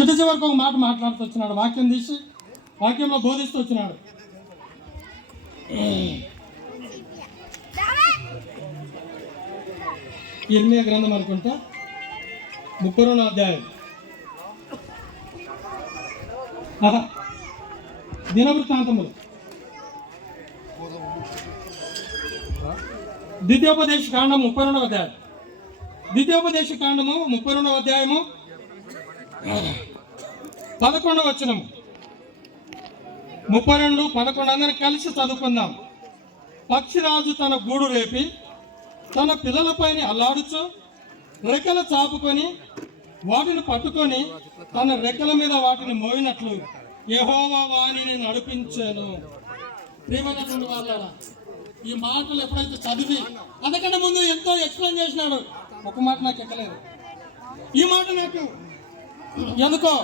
చిట్ట చివరికి ఒక మాట మాట్లాడుతూ వచ్చినాడు, వాక్యం తీసి వాక్యంలో బోధిస్తూ వచ్చినాడు. ఇర్మియా గ్రంథం అనుకుంటా 32వ అధ్యాయం. దినవృత్తాంతములు ద్వితీయోపదేశ కాండము 32వ అధ్యాయం. ద్వితీయోపదేశ కాండము 32వ అధ్యాయము 11వ వచనము. 32, 11 అందరం కలిసి చదువుకుందాం. పక్షిరాజు తన గూడు రేపి తన పిల్లలపైన అల్లాడుచు రెక్కలు చాపుకొని వాటిని పట్టుకొని తన రెక్కల మీద వాటిని మోయినట్లు యెహోవా వాణిని నడిపించాను. ప్రియమైనటువంటి వాళ్ళ ఈ మాటలు ఎప్పుడైతే చదివి అంతకంటే ముందు ఎంతో ఎక్స్ప్లెయిన్ చేసినాడు, ఒక మాట నాకు ఎక్కలేదు. ఈ మాట నాకు ఎందుకో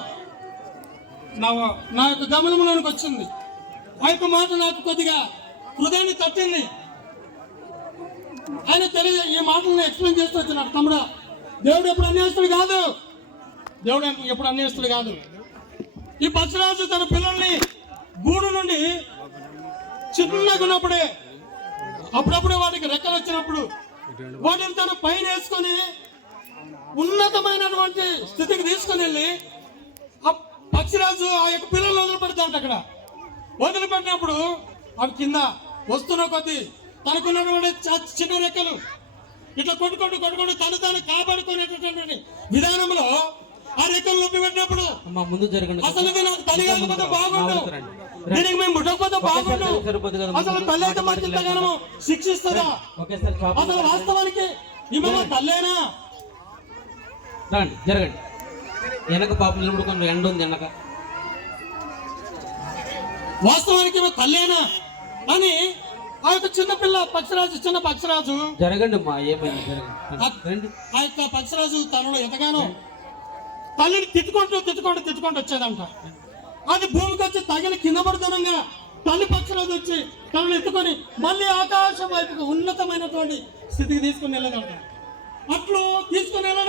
నా యొక్క గమనంలోనికి వచ్చింది. ఆ యొక్క మాట నాకు కొద్దిగా హృదయాన్ని తట్టింది. ఆయన ఈ మాటలను ఎక్స్ప్లెయిన్ చేస్తూ వచ్చినాడు. తమ్ముడా, దేవుడు ఎప్పుడు అన్యాయస్తుడు కాదు, దేవుడు ఎప్పుడు అన్యాయస్తుడు కాదు. ఈ పక్షిరాజు తన పిల్లల్ని గూడు నుండి చిన్నగా ఉన్నప్పుడే అప్పుడప్పుడే వాటికి రెక్కలు వచ్చినప్పుడు వాటిని తన పైన వేసుకొని ఉన్నతమైనటువంటి స్థితికి తీసుకుని వెళ్ళి ఆ పక్షిరాజు ఆ యొక్క పిల్లల్ని వదిలిపెడతాడు. అక్కడ వదిలిపెట్టినప్పుడు అవి కింద వస్తున్న కొద్దీ తనకున్నటువంటి చిన్న రెక్కలు ఇట్లా కొట్టుకుంటూ తను కాపాడుకునేటటువంటి విధానంలో ఆ రెక్కలు నొప్పి పెట్టినప్పుడు అసలు నాకు తల్లి కాకపోతే బాగుండు, దీనికి మేము ముట్టకపోతే బాగుండు, అసలు తల్లి అయితే మంచిగానము శిక్షిస్తుందా? అసలు వాస్తవానికి ఈమె తల్లేనా? జరగండి వెనక పాపం నిలబడుకుని ఎండ ఉంది వెనక. వాస్తవానికి ఈమె తల్లేనా అని ఆ యొక్క చిన్న పక్షిరాజు జరగండి మా ఏమైంది ఆ యొక్క పక్షిరాజు తనలో ఎంతగానో తల్లిని తిట్టుకుంటూ వచ్చేదంట. అది భూమికి వచ్చి తగిలి కింద పడుతునంగా తల్లి పక్షిరాజు వచ్చి తనను ఎత్తుకొని మళ్ళీ ఆకాశం వైపుకు ఉన్నతమైనటువంటి స్థితికి తీసుకుని వెళ్ళదంట. అట్లు తీసుకుని వెళ్ళడం